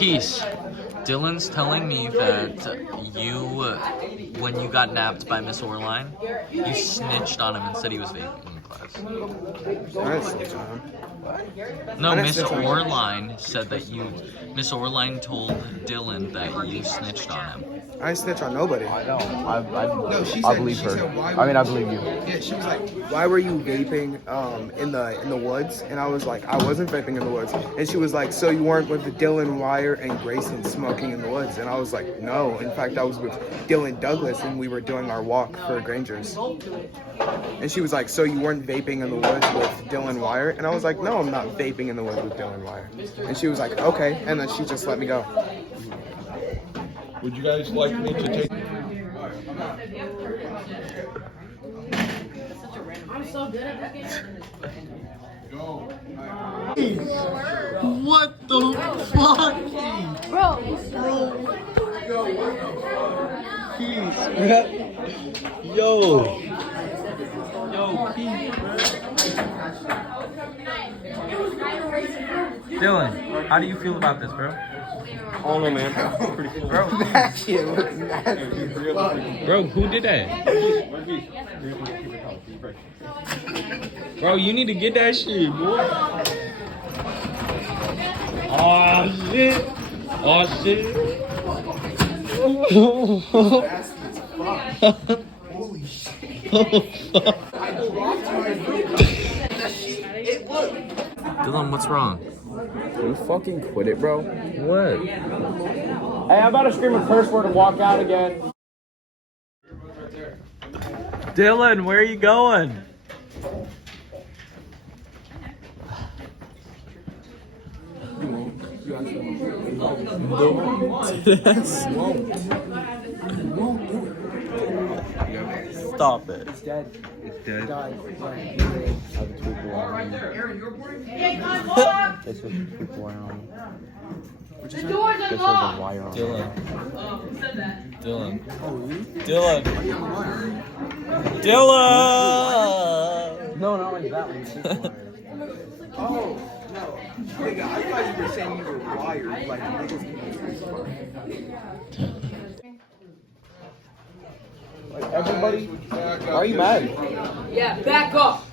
Kece, Dylan's telling me that you, when you got napped by Miss Orline, you snitched on him and said he was vaping in class. I didn't snitch on him. No, Miss Orline said that Miss Orline told Dylan that you snitched on him. I didn't snitch on nobody. I know. I believe her. I believe you. Yeah, she was like, "Why were you vaping in the woods?" And I was like, "I wasn't vaping in the woods." And she was like, "So you weren't with Dylan Wire and Grayson smoking in the woods?" And I was like, "No. In fact, I was with Dylan Douglas and we were doing our walk for Granger's." And she was like, "So you weren't vaping in the woods with Dylan Wire?" And I was like, "No, I'm not vaping in the woods with Dylan Wire." And she was like, "Okay." And then she just let me go. Would you guys like me to take? I'm so good at looking. What the fuck? Bro. Yo, Keith, Dylan, how do you feel about this, bro? I don't know, man. It's pretty cool. Bro, That shit was nasty. bro, who did that? Bro, you need to get that shit, boy. Oh shit. Oh shit. Holy shit. Dylan, what's wrong? You fucking quit it, bro. What? Hey, I'm about to scream a curse word and walk out again. Dylan, where are you going? Stop it. It's dead. It's dead. Died. That's what people are on. The door's That's unlocked. the wire on. Dylan. Who said that? Dylan. Dylan. Dylan. No, not like that one. Oh, no. Nigga, I thought you were saying you were wired. Like, niggas Like everybody, why are you mad? Yeah, back up.